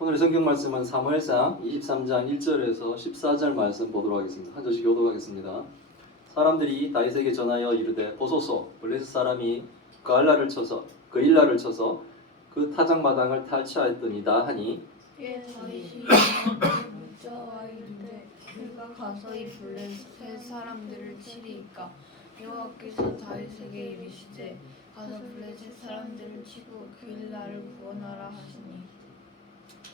오늘 성경 말씀은 사무엘상 23장 1절에서 14절 말씀 보도록 하겠습니다. 한 절씩 교독하겠습니다. 사람들이 다윗에게 전하여 이르되 보소서 블레셋 사람이 그일라를 쳐서 그 타작마당을 탈취하였더니다 하니 다윗이 문자와 이르되 그가 가서 이 블레셋 사람들을 치리이까 여호와께서 다윗에게 이르시되 가서 블레셋 사람들을 치고 그일라를 구원하라 하시니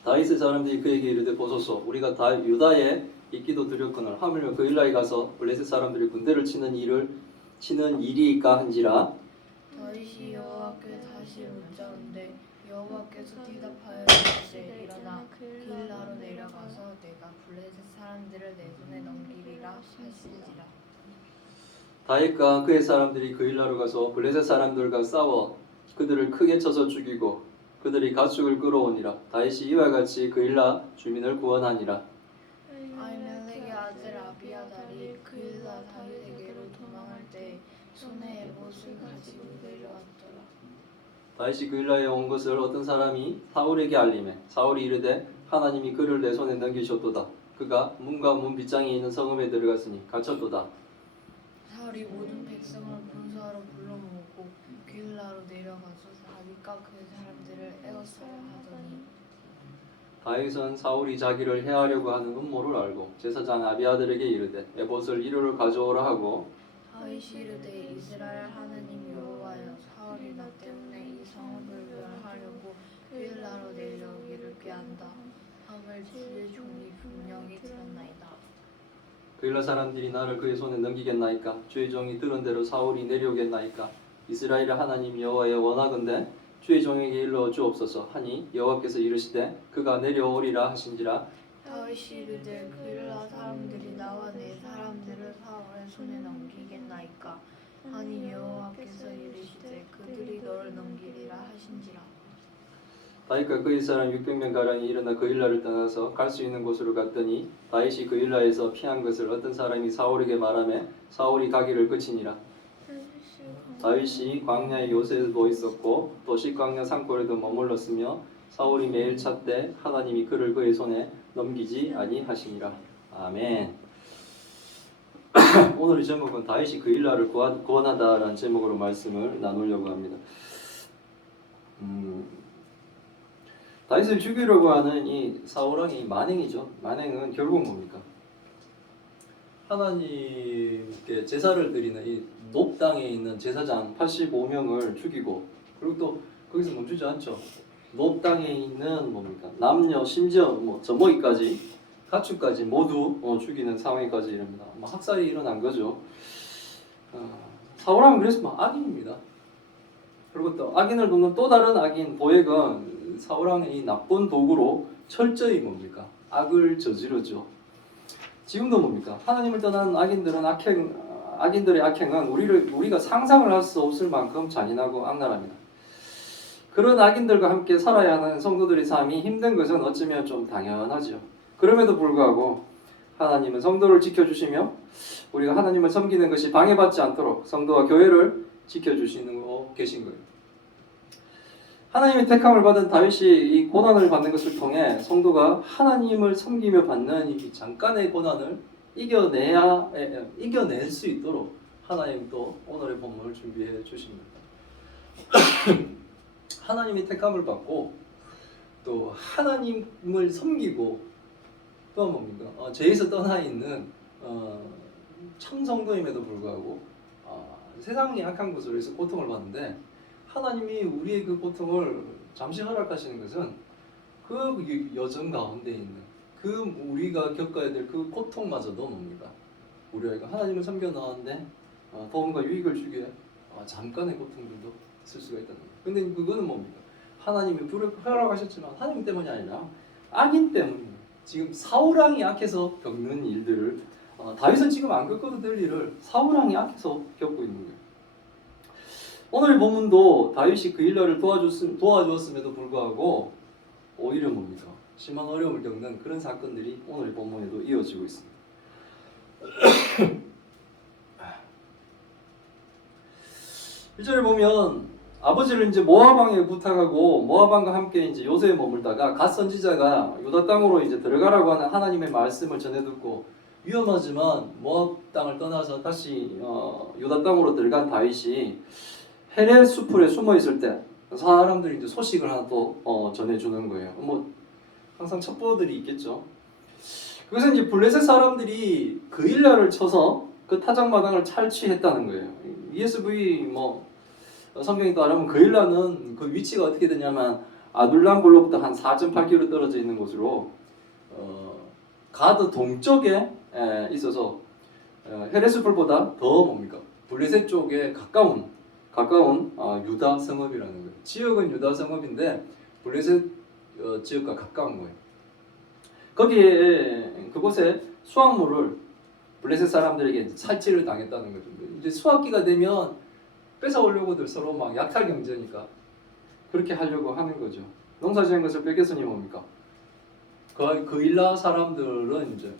다윗의 사람들이 그에게 이르되 보소서 우리가 다 유다에 있기도 두렵거늘 하물며 그일라에 가서 블레셋 사람들이 군대를 치는 일이이까 한지라. 다윗이 여호와께 다시 묻자온데 여호와께서 대답하여 이르시되 일어나 그일라로 내려가서 내가 블레셋 사람들을 내 손에 넘기리라 하시니라. 다윗과 그의 사람들이 그일라로 가서 블레셋 사람들과 싸워 그들을 크게 쳐서 죽이고 그들이 가축을 끌어오니라. 다윗이 이와 같이 그일라 주민을 구원하니라. 아히멜렉의 아들 아비아달이 그일라 다윗에게로 도망할 때 손에 에봇을 가지고 내려왔더라. 다윗이 그일라에 온 것을 어떤 사람이 사울에게 알리매 사울이 이르되 하나님이 그를 내 손에 넘기셨도다. 그가 문과 문 빗장에 있는 성읍에 들어갔으니 갇혔도다. 사울이 모든 백성을 군사로 불러 모으고 그일라로 내려가서 다윗과 그 사람들을 에워싸려 하더니 다윗은 사울이 자기를 해하려고 하는 음모를 알고 제사장 아비아들에게 이르되 에봇을 이리로 가져오라 하고 다윗이 이르되 이스라엘 하느님 여호와여 사울이 나 때문에 이 성읍을 멸하려고 그일라로 내려오기를 피한다 함을 주의 종이 분명히 들었나이다. 그일라 사람들이 나를 그의 손에 넘기겠나이까? 주의 종이 들은 대로 사울이 내려오겠나이까? 이스라엘의 하나님 여호와여 원하건대 주의 종에게 일러 주옵소서 하니 여호와께서 이르시되 그가 내려오리라 하신지라. 다윗이 이르되 그일라 사람들이 나와 내 사람들을 사울의 손에 넘기겠나이까 하니 여호와께서 이르시되 그들이 너를 넘기리라 하신지라. 다윗과 그의 사람 600명 가량이 일어나 그일라를 떠나서 갈 수 있는 곳으로 갔더니 다윗이 그일라에서 피한 것을 어떤 사람이 사울에게 말하매 사울이 가기를 그치니라. 다윗이 광야의 요새도 있었고 또 식광야 산골에도 머물렀으며 사울이 매일 찾되 하나님이 그를 그의 손에 넘기지 아니하시니라. 아멘. 오늘의 제목은 다윗이 그일라를 구원하다라는 제목으로 말씀을 나누려고 합니다. 다윗을 죽이려고 하는 이 사울왕이 만행이죠. 만행은 결국 뭡니까? 하나님께 제사를 드리는 이 높 땅에 있는 제사장 85명을 죽이고 그리고 또 거기서 멈추지 않죠. 높 땅에 있는 뭡니까? 남녀 심지어 젖먹이까지 가축까지 모두 죽이는 상황까지 이릅니다. 학살이 일어난 거죠. 사울왕은 그래서 악인입니다. 그리고 또 악인을 돕는 또 다른 악인 도액은 사울왕의 이 나쁜 도구로 철저히 뭡니까? 악을 저지르죠. 지금도 뭡니까? 하나님을 떠난 악인들의 악행은 우리가 상상을 할 수 없을 만큼 잔인하고 악랄합니다. 그런 악인들과 함께 살아야 하는 성도들의 삶이 힘든 것은 어쩌면 좀 당연하죠. 그럼에도 불구하고 하나님은 성도를 지켜주시며 우리가 하나님을 섬기는 것이 방해받지 않도록 성도와 교회를 지켜주시는 계신 거예요. 하나님의 택함을 받은 다윗이 이 고난을 받는 것을 통해 성도가 하나님을 섬기며 받는 이 잠깐의 고난을 이겨낼 수 있도록 하나님 또 오늘의 본문을 준비해 주십니다. 하나님의 택함을 받고 또 하나님을 섬기고 또 뭡니까? 죄에서 떠나 있는 참성도임에도 불구하고 세상이 악한 것으로 해서 고통을 받는데 하나님이 우리의 그 고통을 잠시 허락하시는 것은 그 여정 가운데 있는 그 우리가 겪어야 될 그 고통마저도 뭡니까? 우리가 하나님을 섬겨 나왔는데 도움과 유익을 주기 위해 잠깐의 고통들도 있을 수가 있다는 거예요. 근데 그거는 뭡니까? 하나님이 허락하셨지만 하나님 때문이 아니라 악인 때문입니다. 지금 사울왕이 악해서 겪는 일들을 다윗은 지금 안 겪어도 될 일을 사울왕이 악해서 겪고 있는 거예요. 오늘 본문도 다윗이 그일라를 도와주었음에도 불구하고 오히려 뭡니까? 심한 어려움을 겪는 그런 사건들이 오늘의 본문에도 이어지고 있습니다. 1절에 보면 아버지를 이제 모압 왕에 부탁하고 모압 왕과 함께 이제 요새에 머물다가 갓 선지자가 유다 땅으로 이제 들어가라고 하는 하나님의 말씀을 전해 듣고 위험하지만 모압 땅을 떠나서 다시 유다 땅으로 들어간 다윗이 헤레 수풀에 숨어 있을 때 사람들이 이제 소식을 하나 또 전해 주는 거예요. 뭐 항상 첩보들이 있겠죠. 그것은 이제 블레셋 사람들이 그일라를 쳐서 그 타작마당을 탈취했다는 거예요. ESV 뭐 성경에 따르면 그일라는 그 위치가 어떻게 되냐면 아둘람굴로부터 한 4.8km 떨어져 있는 곳으로 가드 동쪽에 있어서 헤레스풀보다 더 뭡니까 블레셋 쪽에 가까운 유다 성읍이라는 거예요. 지역은 유다 성읍인데 블레셋 지역과 가까운 거예요. 거기에 그곳에 수확물을 블레셋 사람들에게 살취를 당했다는 거죠. 이제 수확기가 되면 뺏어오려고들 서로 막 약탈 경제니까 그렇게 하려고 하는 거죠. 농사지은 것을 뺏겼으니 뭡니까? 그 일라 사람들은 이제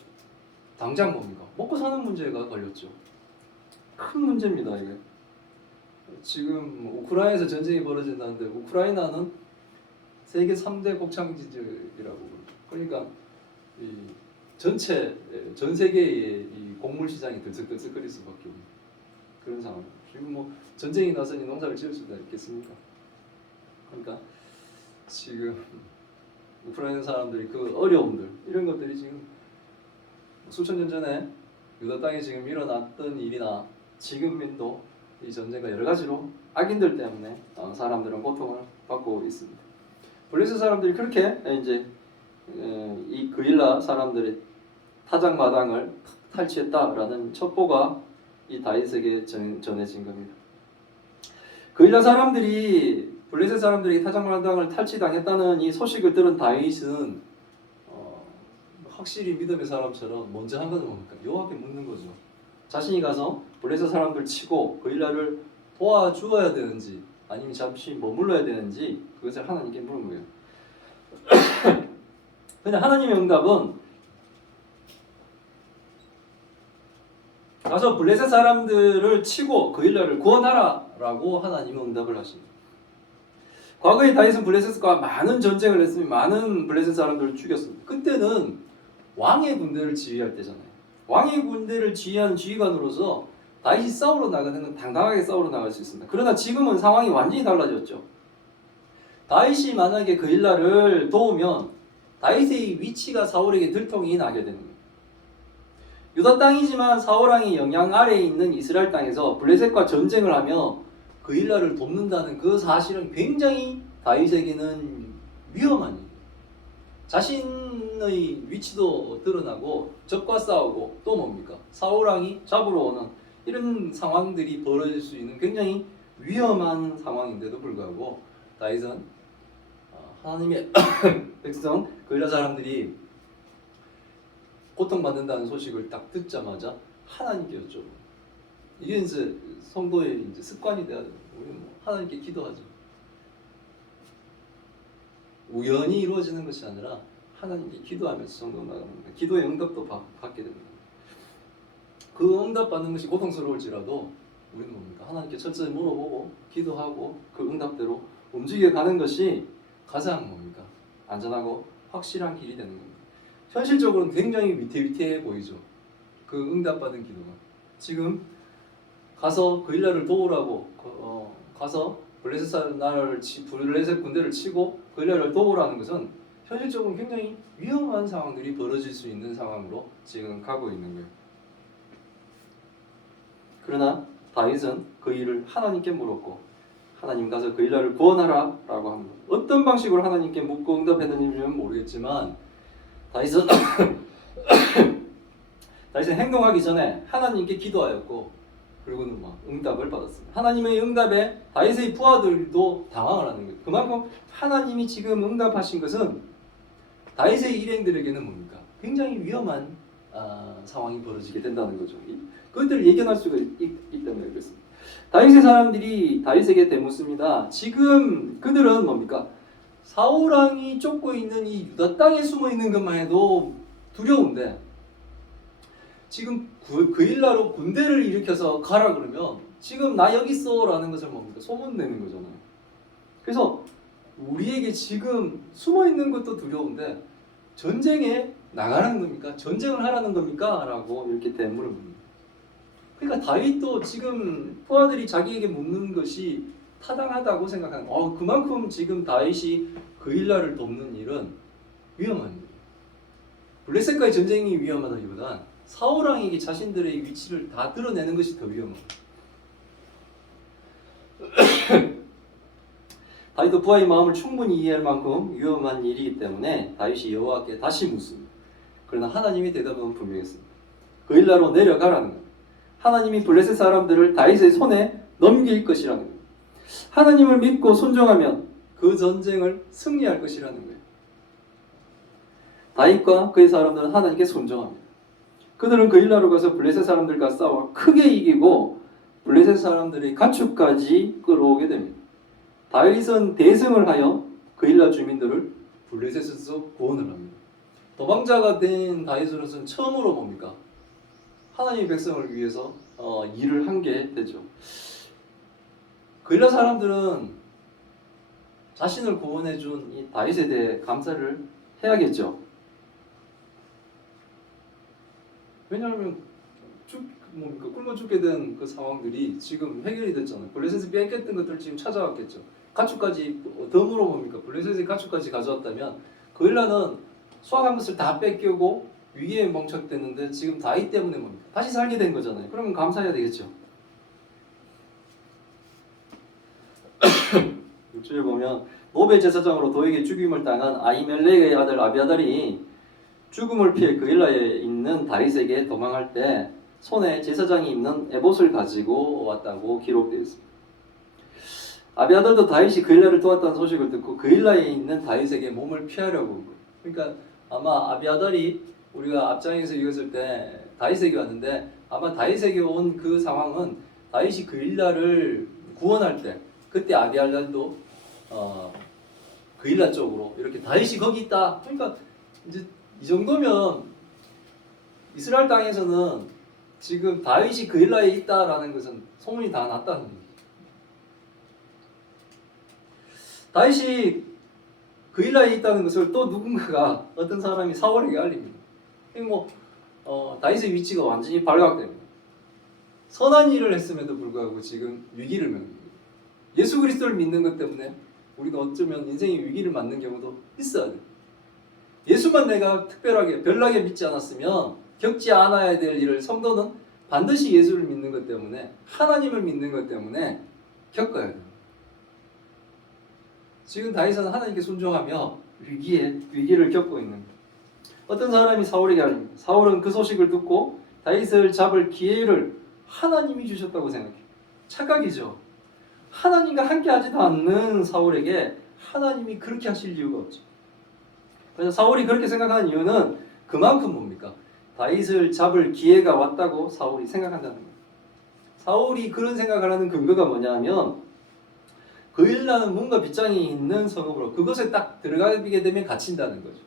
당장 뭡니까? 먹고 사는 문제가 걸렸죠. 큰 문제입니다, 이게. 지금 우크라이나에서 전쟁이 벌어진다는데 우크라이나는 세계 3대 곡창지역이라고 그러니까 이 전체 전 세계의 이 곡물 시장이 들썩들썩거릴 수밖에 없는 그런 상황. 지금 뭐 전쟁이 나서니 농사를 지을 수가 있겠습니까? 그러니까 지금 우크라이나 사람들이 그 어려움들 이런 것들이 지금 수천 년 전에 유다 땅에 지금 일어났던 일이나 지금도 이 전쟁과 여러 가지로 악인들 때문에 사람들은 고통을 받고 있습니다. 블레셋 사람들이 그렇게 이제 이 그일라 사람들의 타작 마당을 탈취했다라는 첩보가 이 다윗에게 전해진 겁니다. 그일라 사람들이 블레셋 사람들이 타작 마당을 탈취당했다는 이 소식을 들은 다윗은 확실히 믿음의 사람처럼 먼저 한 것은 뭡니까? 여호와께 묻는 거죠. 자신이 가서 블레셋 사람들 치고 그일라를 도와주어야 되는지 아니면 잠시 머물러야 되는지 그것을 하나님께 물은 거예요. 근데 하나님의 응답은 가서 블레셋 사람들을 치고 그일라를 구원하라라고 하나님은 응답을 하십니다. 과거에 다윗은 블레셋과 많은 전쟁을 했으며 많은 블레셋 사람들을 죽였습니다. 그때는 왕의 군대를 지휘할 때잖아요. 왕의 군대를 지휘하는 지휘관으로서 다윗이 싸우러 나가는 건 당당하게 싸우러 나갈 수 있습니다. 그러나 지금은 상황이 완전히 달라졌죠. 다윗이 만약에 그일라를 도우면 다윗의 위치가 사울에게 들통이 나게 되는 거예요. 유다 땅이지만 사울 왕의 영향 아래에 있는 이스라엘 땅에서 블레셋과 전쟁을 하며 그일라를 돕는다는 그 사실은 굉장히 다윗에게는 위험한 일이에요. 자신의 위치도 드러나고 적과 싸우고 또 뭡니까? 사울 왕이 잡으러 오는 이런 상황들이 벌어질 수 있는 굉장히 위험한 상황인데도 불구하고 다윗은 하나님의 백성 그일라 사람들이 고통받는다는 소식을 딱 듣자마자 하나님께 여쭤요. 이게 이제 성도의 이제 습관이 돼야 돼요. 우리는 뭐 하나님께 기도하죠. 우연히 이루어지는 것이 아니라 하나님께 기도하면서 성도가 나갑니다. 기도의 응답도 받게 됩니다. 그 응답 받는 것이 고통스러울지라도 우리는 뭡니까? 하나님께 철저히 물어보고 기도하고 그 응답대로 움직여가는 것이 가장 뭡니까? 안전하고 확실한 길이 되는 겁니다. 현실적으로는 굉장히 위태위태해 보이죠. 그 응답받은 기도가. 지금 가서 그일라를 도우라고 가서 블레셋 군대를 치고 그일라를 도우라는 것은 현실적으로 굉장히 위험한 상황들이 벌어질 수 있는 상황으로 지금 가고 있는 거예요. 그러나 다윗은 그 일을 하나님께 물었고 하나님 가서 그일라를 구원하라 라고 합니다. 어떤 방식으로 하나님께 묻고 응답했는지는 모르겠지만 다윗은 행동하기 전에 하나님께 기도하였고 그리고는 막 응답을 받았습니다. 하나님의 응답에 다윗의 부하들도 당황을 하는 거예요. 그만큼 하나님이 지금 응답하신 것은 다윗의 일행들에게는 뭡니까? 굉장히 위험한 상황이 벌어지게 된다는 거죠. 그것들을 예견할 수가 있기 때문에 그렇습니다. 다윗의 사람들이 다윗에게 대묻습니다. 지금 그들은 뭡니까? 사울 왕이 쫓고 있는 이 유다 땅에 숨어 있는 것만 해도 두려운데 지금 그일라로 군대를 일으켜서 가라 그러면 지금 나 여기 있어라는 것을 뭡니까? 소문내는 거잖아요. 그래서 우리에게 지금 숨어 있는 것도 두려운데 전쟁에 나가라는 겁니까? 전쟁을 하라는 겁니까? 라고 이렇게 대물을 묻는. 그러니까 다윗도 지금 부하들이 자기에게 묻는 것이 타당하다고 생각하는. 그만큼 지금 다윗이 그일라를 돕는 일은 위험한 일이에요. 블레셋과의 전쟁이 위험하다기보단 사울 왕에게 자신들의 위치를 다 드러내는 것이 더 위험합니다. 다윗도 부하의 마음을 충분히 이해할 만큼 위험한 일이기 때문에 다윗이 여호와께 다시 묻습니다. 그러나 하나님의 대답은 분명했습니다. 그일라로 내려가라는 겁니다. 하나님이 블레셋 사람들을 다윗의 손에 넘길 것이라는 겁니다. 하나님을 믿고 순종하면 그 전쟁을 승리할 것이라는 거예요. 다윗과 그의 사람들은 하나님께 순종합니다. 그들은 그일라로 가서 블레셋 사람들과 싸워 크게 이기고 블레셋 사람들의 가축까지 끌어오게 됩니다. 다윗은 대승을 하여 그일라 주민들을 블레셋에서 구원을 합니다. 도망자가 된 다윗으로서는 처음으로 뭡니까? 하나님의 백성을 위해서 일을 한 게 되죠. 그일라 사람들은 자신을 구원해 준 이 다윗에 대해 감사를 해야겠죠. 왜냐하면 굶어 죽게 된 그 상황들이 지금 해결이 됐잖아요. 블레셋이 뺏겼던 것들 지금 찾아왔겠죠. 가축까지 덤으로 뭡니까? 블레셋의 가축까지 가져왔다면 그일라는 수확한 것을 다 뺏기고 위기에 멈췄댔는데 지금 다윗 때문에 뭡니까? 다시 살게 된 거잖아요. 그러면 감사해야 되겠죠. 6절에 보면 노베 제사장으로 도에게 죽임을 당한 아히멜렉의 아들 아비아달이 죽음을 피해 그일라에 있는 다윗에게 도망할 때 손에 제사장이 입는 에봇을 가지고 왔다고 기록되어 있습니다. 아비아달도 다윗이 그일라를 도왔다는 소식을 듣고 그일라에 있는 다윗에게 몸을 피하려고 온 거예요. 그러니까 아마 아비아달이 우리가 앞장에서 읽었을 때 다윗에게 왔는데 아마 다윗에게 온 그 상황은 다윗이 그일라를 구원할 때 그때 아비아달도 그일라 쪽으로 이렇게 다윗이 거기 있다. 그러니까 이제 이 정도면 이스라엘 땅에서는 지금 다윗이 그일라에 있다라는 것은 소문이 다 났다는 거예요. 다윗이 그일라에 있다는 것을 또 누군가가 어떤 사람이 사울에게 알립니다. 다윗의 위치가 완전히 발각됩니다. 선한 일을 했음에도 불구하고 지금 위기를 맞는 거예요. 예수 그리스도를 믿는 것 때문에 우리가 어쩌면 인생의 위기를 맞는 경우도 있어야 돼요. 예수만 내가 특별하게 별나게 믿지 않았으면 겪지 않아야 될 일을 성도는 반드시 예수를 믿는 것 때문에 하나님을 믿는 것 때문에 겪어야 돼요. 지금 다윗은 하나님께 순종하며 위기를 겪고 있는 거예요. 어떤 사람이 사울에게 알립니다. 사울은 그 소식을 듣고 다윗을 잡을 기회를 하나님이 주셨다고 생각해요. 착각이죠. 하나님과 함께 하지도 않는 사울에게 하나님이 그렇게 하실 이유가 없죠. 그래서 사울이 그렇게 생각하는 이유는 그만큼 뭡니까? 다윗을 잡을 기회가 왔다고 사울이 생각한다는 거예요. 사울이 그런 생각을 하는 근거가 뭐냐면 그일라는 뭔가 빗장이 있는 성읍으로 그것에 딱 들어가게 되면 갇힌다는 거죠.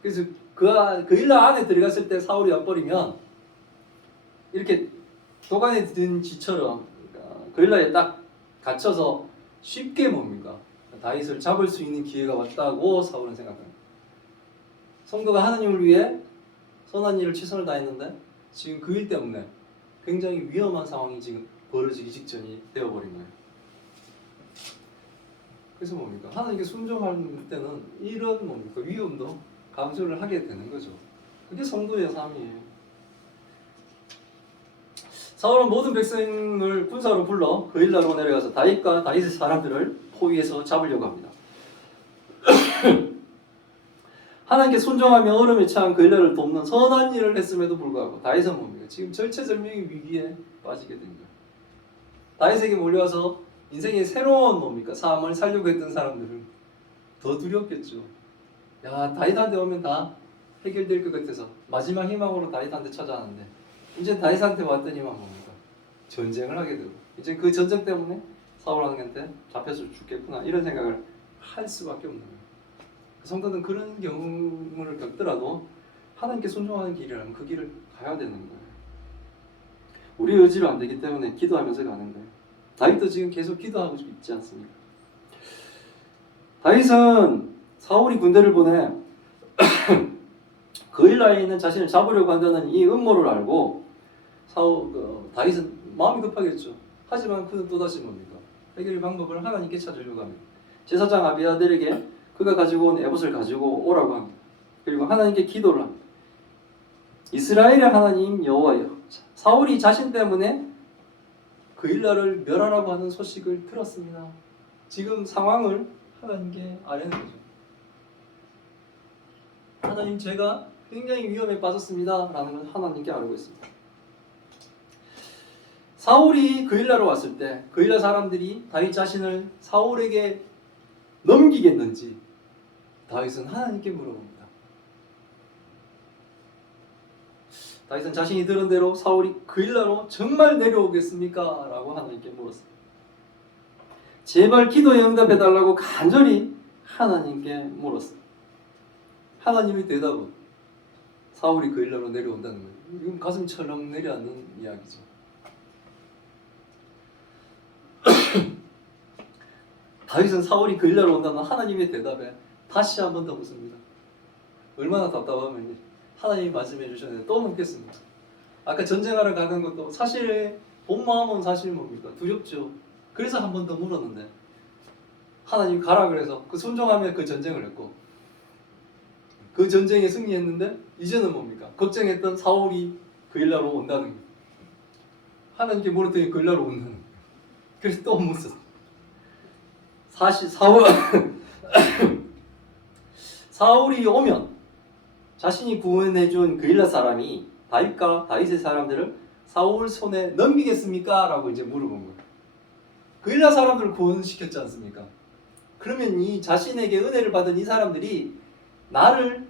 그래서 그일라 안에 들어갔을 때 사울이 와버리면 이렇게 도간에 든 쥐처럼 그일라에 딱 갇혀서 쉽게 뭡니까? 다윗을 잡을 수 있는 기회가 왔다고 사울은 생각합니다. 성도가 하나님을 위해 선한 일을 최선을 다했는데 지금 그 일 때문에 굉장히 위험한 상황이 지금 벌어지기 직전이 되어버린 거예요. 그래서 뭡니까? 하나님께 순종할 때는 이런 뭡니까? 위험도 감수를 하게 되는 거죠. 그게 성도의 삶이에요. 사울은 모든 백성을 군사로 불러 그일라로 내려가서 다윗과 다윗의 사람들을 포위해서 잡으려고 합니다. 하나님께 순종하며 얼음에 처한 그일라를 돕는 선한 일을 했음에도 불구하고 다윗은 뭡니까? 지금 절체절명의 위기에 빠지게 된 거예요. 다윗에게 몰려와서 인생의 새로운 뭡니까? 삶을 살려고 했던 사람들은 더 두렵겠죠. 야, 다윗한테 오면 다 해결될 것 같아서 마지막 희망으로 다윗한테 찾아왔는데 이제 다윗한테 왔더니만 뭡니까? 전쟁을 하게 되고 이제 그 전쟁 때문에 사울왕한테 잡혀서 죽겠구나 이런 생각을 할 수밖에 없는 거예요. 성도는 그런 경험을 겪더라도 하나님께 순종하는 길이라면 그 길을 가야 되는 거예요. 우리 의지로 안 되기 때문에 기도하면서 가는 거예요. 다윗도 지금 계속 기도하고 있지 않습니까? 다윗은 사울이 군대를 보내 그일라에 있는 자신을 잡으려고 한다는 이 음모를 알고 다윗은 마음이 급하겠죠. 하지만 그는 또다시 뭡니까? 해결의 방법을 하나님께 찾으려고 합니다. 제사장 아비아들에게 그가 가지고 온 에봇을 가지고 오라고 합니다. 그리고 하나님께 기도를 합니다. 이스라엘의 하나님 여호와여, 사울이 자신 때문에 그일라를 멸하라고 하는 소식을 들었습니다. 지금 상황을 하나님께 아뢰는 거죠. 하나님, 제가 굉장히 위험에 빠졌습니다 라는 걸 하나님께 아뢰고 있습니다. 사울이 그일라로 왔을 때 그일라 사람들이 다윗 자신을 사울에게 넘기겠는지 다윗은 하나님께 물어봅니다. 다윗은 자신이 들은 대로 사울이 그일라로 정말 내려오겠습니까? 라고 하나님께 물었습니다. 제발 기도에 응답해달라고 간절히 하나님께 물었습니다. 하나님의 대답은 사울이 그일라로 내려온다는 거예요. 이건 가슴 철렁 내려앉는 이야기죠. 다윗은 사울이 그일라로 온다는 하나님의 대답에 다시 한 번 더 묻습니다. 얼마나 답답하면 하나님이 말씀해 주셨는데 또 묻겠습니다. 아까 전쟁하러 가는 것도 사실 본 마음은 사실 뭡니까? 두렵죠. 그래서 한 번 더 물었는데 하나님이 가라 그래서 그 순종하며 그 전쟁을 했고 그 전쟁에 승리했는데 이제는 뭡니까? 걱정했던 사울이 그일라로 온다는 거예요. 하나님께 물었더니 그일라로 온다는 거예요. 그래서 또 묻었어요. 사실 사울이 오면 자신이 구원해준 그일라 사람이 다윗과 다윗의 사람들을 사울 손에 넘기겠습니까? 라고 이제 물어본 거예요. 그일라 사람들을 구원시켰지 않습니까? 그러면 이 자신에게 은혜를 받은 이 사람들이 나를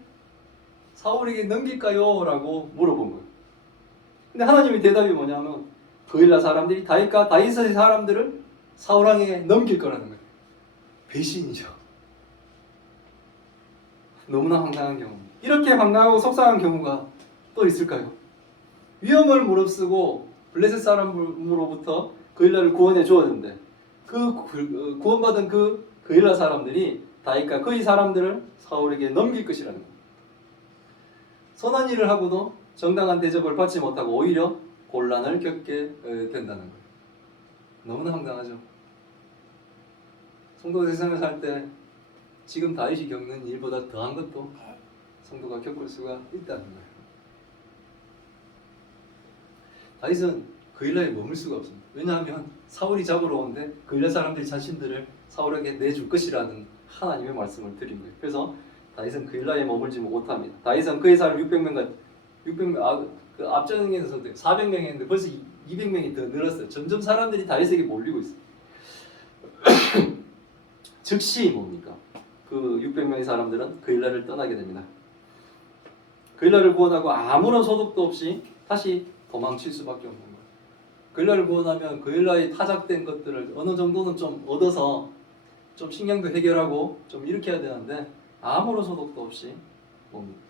사울에게 넘길까요? 라고 물어본 거예요. 근데 하나님의 대답이 뭐냐면 그일라 사람들이 다윗과 다윗의 사람들을 사울왕에게 넘길 거라는 거예요. 배신이죠. 너무나 황당한 경우입니다. 이렇게 황당하고 속상한 경우가 또 있을까요? 위험을 무릅쓰고 블레셋 사람으로부터 그일라를 구원해 주었는데 그 구원받은 그 그일라 사람들이 다윗과 그의 사람들을 사울에게 넘길 것이라는 겁니다. 선한 일을 하고도 정당한 대접을 받지 못하고 오히려 곤란을 겪게 된다는 거예요. 너무나 황당하죠. 성도 세상을 살 때 지금 다윗이 겪는 일보다 더한 것도 성도가 겪을 수가 있다는 거예요. 다윗은 그일라에 머물 수가 없습니다. 왜냐하면 사울이 잡으러 오는데 그일라 사람들이 자신들을 사울에게 내줄 것이라는 하나님의 말씀을 드린 거예요. 그래서 다윗은 그일라에 머물지 못합니다. 다윗은 그의 사람 600명 그 앞전에서 400명이 했는데 벌써 200명이 더 늘었어요. 점점 사람들이 다윗에게 몰리고 있어요. 즉시 뭡니까? 그 600명의 사람들은 그일라를 떠나게 됩니다. 그일라를 구원하고 아무런 소득도 없이 다시 도망칠 수밖에 없는 거예요. 그일라를 구원하면 그일라에 타작된 것들을 어느 정도는 좀 얻어서 좀 식량도 해결하고 좀 이렇게 해야 되는데 아무런 소득도 없이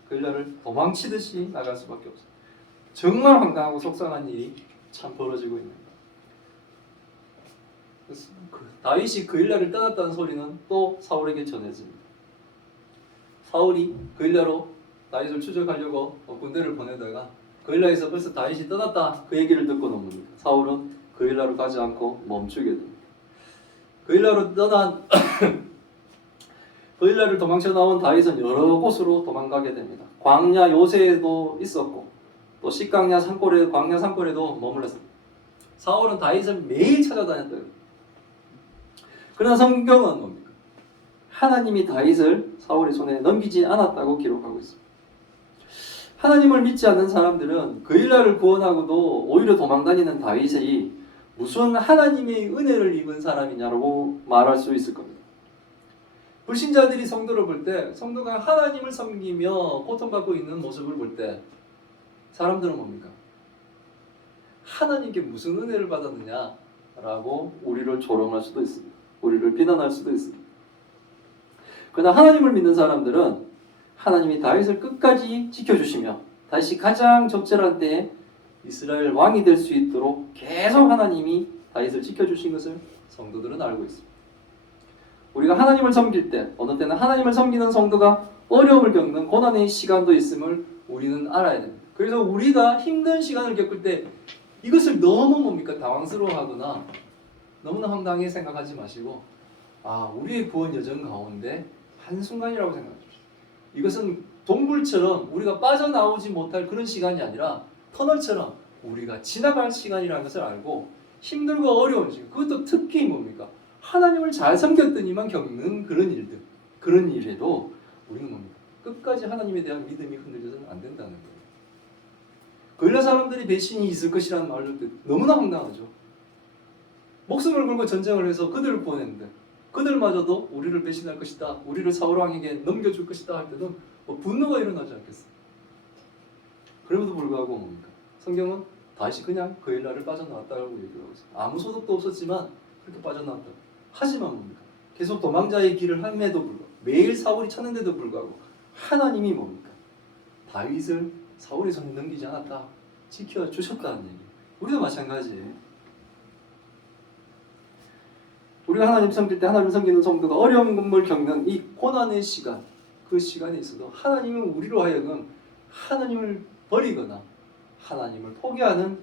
그일라를 도망치듯이 나갈 수밖에 없어요. 정말 황당하고 속상한 일이 참 벌어지고 있는 거예요. 다윗이 그일라를 떠났다는 소리는 또 사울에게 전해집니다. 사울이 그일라로 다윗을 추적하려고 군대를 보내다가 그일라에서 벌써 다윗이 떠났다 그 얘기를 듣고는 뭡니까? 사울은 그일라로 가지 않고 멈추게 됩니다. 그일라로 떠난 그일라를 도망쳐 나온 다윗은 여러 곳으로 도망가게 됩니다. 광야 요새에도 있었고 또 sik강야 산골에 광야 산골에도 머물렀습니다. 사울은 다윗을 매일 찾아다녔대요. 그러나 성경은 뭡니까? 하나님이 다윗을 사울의 손에 넘기지 않았다고 기록하고 있습니다. 하나님을 믿지 않는 사람들은 그일라를 구원하고도 오히려 도망다니는 다윗이 무슨 하나님의 은혜를 입은 사람이냐고 말할 수 있을 겁니다. 불신자들이 성도를 볼 때 성도가 하나님을 섬기며 고통받고 있는 모습을 볼 때 사람들은 뭡니까? 하나님께 무슨 은혜를 받았느냐라고 우리를 조롱할 수도 있습니다. 우리를 비난할 수도 있습니다. 그러나 하나님을 믿는 사람들은 하나님이 다윗을 끝까지 지켜주시며 다윗이 가장 적절한 때에 이스라엘 왕이 될 수 있도록 계속 하나님이 다윗을 지켜주신 것을 성도들은 알고 있습니다. 우리가 하나님을 섬길 때 어느 때는 하나님을 섬기는 성도가 어려움을 겪는 고난의 시간도 있음을 우리는 알아야 됩니다. 그래서 우리가 힘든 시간을 겪을 때 이것을 너무 뭡니까 당황스러워하거나 너무나 황당하게 생각하지 마시고 우리의 구원 여정 가운데 한순간이라고 생각해 주십시오. 이것은 동굴처럼 우리가 빠져나오지 못할 그런 시간이 아니라 터널처럼 우리가 지나갈 시간이라는 것을 알고 힘들고 어려운 시간, 그것도 특히 뭡니까 하나님을 잘 섬겼더니만 겪는 그런 일들, 그런 일에도 우리는 뭡니까 끝까지 하나님에 대한 믿음이 흔들려서는 안 된다는 거예요. 거일라 사람들이 배신이 있을 것이라는 말도 너무나 황당하죠. 목숨을 걸고 전쟁을 해서 그들을 구원했는데 그들마저도 우리를 배신할 것이다, 우리를 사울왕에게 넘겨줄 것이다 할 때는 분노가 일어나지 않겠어. 그럼에도 불구하고 뭡니까 성경은 다시 그냥 거일라를 빠져나왔다고 얘기하고 있어요. 아무 소득도 없었지만 그렇게 빠져나왔다. 하지만 뭡니까 계속 도망자의 길을 함에도 불구하고 매일 사울이 찾는데도 불구하고 하나님이 뭡니까 다윗을 사울의 손에 넘기지 않았다, 지켜주셨다는 얘기. 우리도 마찬가지예요. 우리가 하나님 섬길 때 하나님 섬기는 성도가 어려움을 겪는 이 고난의 시간, 그 시간에 있어도 하나님은 우리로 하여금 하나님을 버리거나 하나님을 포기하는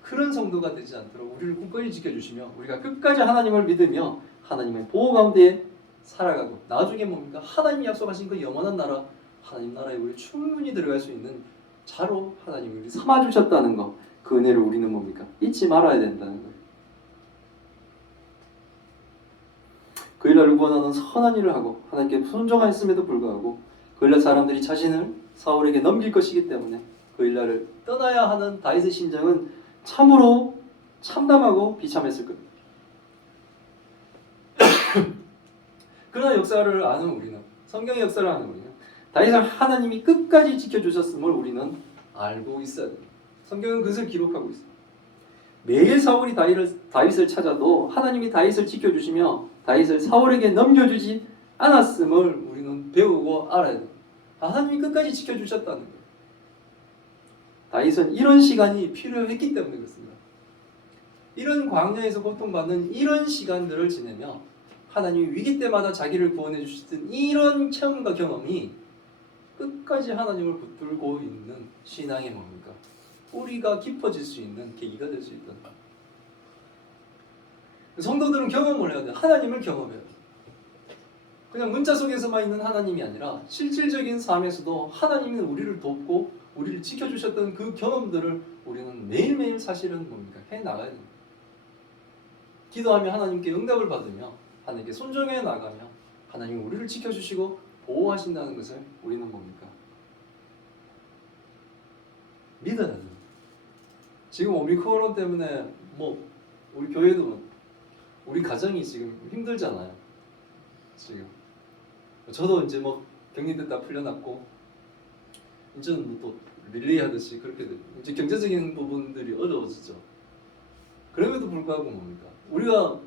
그런 성도가 되지 않도록 우리를 굳건히 지켜주시며 우리가 끝까지 하나님을 믿으며 하나님의 보호 가운데 살아가고 나중에 뭡니까 하나님이 약속하신 그 영원한 나라, 하나님 나라에 우리 충분히 들어갈 수 있는 자로 하나님이 우리 삼아주셨다는 것, 그 은혜를 우리는 뭡니까 잊지 말아야 된다는 거예요. 거일라를 구원하는 선한 일을 하고 하나님께 순종하였음에도 불구하고 거일라 사람들이 자신을 사울에게 넘길 것이기 때문에 거일라를 떠나야 하는 다윗의 심정은 참으로 참담하고 비참했을 겁니다. 그러나 역사를 아는 우리는, 성경의 역사를 아는 우리는 다윗을 하나님이 끝까지 지켜주셨음을 우리는 알고 있어야 됩니다. 성경은 그것을 기록하고 있습니다. 매일 사울이 다윗을 찾아도 하나님이 다윗을 지켜주시며 다윗을 사울에게 넘겨주지 않았음을 우리는 배우고 알아야 됩니다. 하나님이 끝까지 지켜주셨다는 거예요. 다윗은 이런 시간이 필요했기 때문에 그렇습니다. 이런 광야에서 고통받는 이런 시간들을 지내며 하나님이 위기 때마다 자기를 구원해 주셨던 이런 체험과 경험이 끝까지 하나님을 붙들고 있는 신앙의 뭡니까? 뿌리가 깊어질 수 있는 계기가 될 수 있다. 성도들은 경험을 해야 돼. 하나님을 경험해야 돼. 그냥 문자 속에서만 있는 하나님이 아니라 실질적인 삶에서도 하나님이 우리를 돕고 우리를 지켜주셨던 그 경험들을 우리는 매일매일 사실은 뭡니까? 해나가야 됩니다. 기도하며 하나님께 응답을 받으며 하나님께 순종해 나가며 하나님이 우리를 지켜주시고 보호하신다는 것을 우리는 뭡니까? 믿어야 됩니다. 지금 오미크론 때문에 우리 교회도 우리 가정이 지금 힘들잖아요. 지금 저도 이제 격리됐다 풀려났고 이제는 또 릴레이 하듯이 그렇게 이제 경제적인 부분들이 어려워지죠. 그럼에도 불구하고 뭡니까? 우리가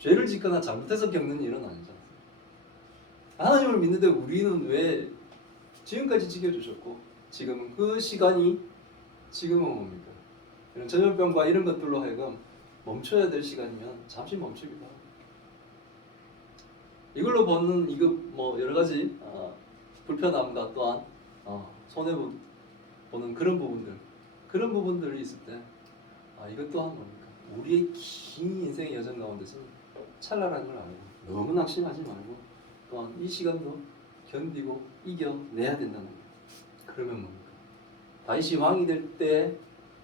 죄를 짓거나 잘못해서 겪는 일은 아니잖아요. 하나님을 믿는데 우리는 왜 지금까지 지켜주셨고 지금은 그 시간이 지금은 뭡니까? 이런 전염병과 이런 것들로 하여금 멈춰야 될 시간이면 잠시 멈추기도 하고 이걸로 버는 여러 가지 불편함과 또한 손해 보는 그런 부분들이 있을 때 이것 또한 뭡니까? 우리의 긴 인생의 여정 가운데서 찰나라는 걸 알고 너무 낙심하지 말고 또한 이 시간도 견디고 이겨내야 된다는 거예요. 그러면 뭡니까? 다윗이 왕이 될 때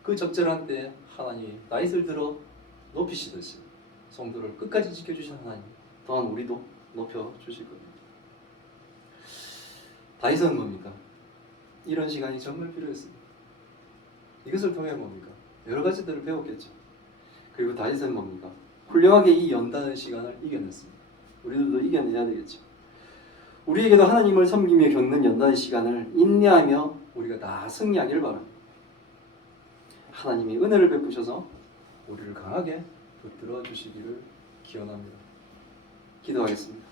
그 적절한 때 하나님이 다윗을 들어 높이시듯이 성도를 끝까지 지켜주신 하나님 또한 우리도 높여주실 겁니다. 다윗은 뭡니까? 이런 시간이 정말 필요했습니다. 이것을 통해 뭡니까? 여러 가지들을 배웠겠죠. 그리고 다윗은 뭡니까? 훌륭하게 이 연단의 시간을 이겨냈습니다. 우리들도 이겨내야 되겠죠. 우리에게도 하나님을 섬기며 겪는 연단의 시간을 인내하며 우리가 다 승리하길 바랍니다. 하나님이 은혜를 베푸셔서 우리를 강하게 붙들어 주시기를 기원합니다. 기도하겠습니다.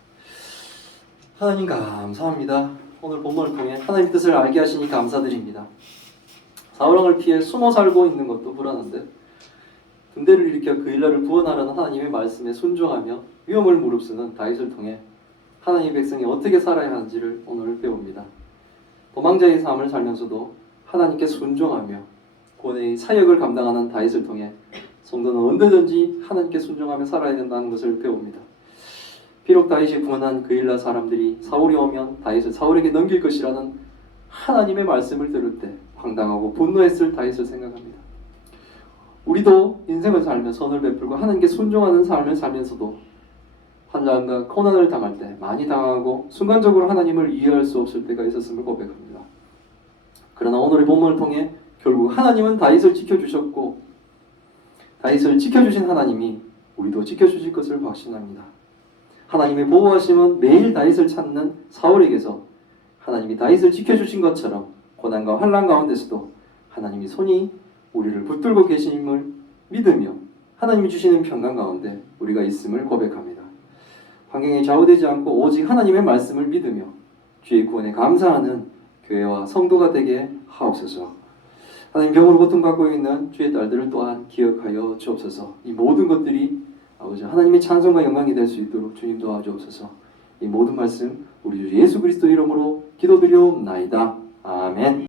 하나님 감사합니다. 오늘 본문을 통해 하나님 뜻을 알게 하시니 감사드립니다. 사울왕을 피해 숨어 살고 있는 것도 불안한데 군대를 일으켜 거일라를 구원하라는 하나님의 말씀에 순종하며 위험을 무릅쓰는 다윗을 통해 하나님의 백성이 어떻게 살아야 하는지를 오늘 배웁니다. 도망자의 삶을 살면서도 하나님께 순종하며 고뇌의 사역을 감당하는 다윗을 통해 성도는 언제든지 하나님께 순종하며 살아야 된다는 것을 배웁니다. 비록 다윗이 구원한 그일라 사람들이 사울이 오면 다윗을 사울에게 넘길 것이라는 하나님의 말씀을 들을 때 황당하고 분노했을 다윗을 생각합니다. 우리도 인생을 살며 선을 베풀고 하나님께 순종하는 삶을 살면서도 환난과 고난을 당할 때 많이 당하고 순간적으로 하나님을 이해할 수 없을 때가 있었음을 고백합니다. 그러나 오늘의 본문을 통해 결국 하나님은 다윗을 지켜주셨고 다윗을 지켜주신 하나님이 우리도 지켜주실 것을 확신합니다. 하나님의 보호하심은 매일 다윗을 찾는 사울에게서 하나님이 다윗을 지켜주신 것처럼 고난과 환난 가운데서도 하나님의 손이 우리를 붙들고 계심을 믿으며 하나님이 주시는 평강 가운데 우리가 있음을 고백합니다. 환경에 좌우되지 않고 오직 하나님의 말씀을 믿으며 주의 구원에 감사하는 교회와 성도가 되게 하옵소서. 하나님 병으로 고통받고 있는 주의 딸들을 또한 기억하여 주옵소서. 이 모든 것들이 아버지 하나님의 찬송과 영광이 될 수 있도록 주님 도와주옵소서. 이 모든 말씀 우리 주 예수 그리스도 이름으로 기도드리옵나이다. 아멘.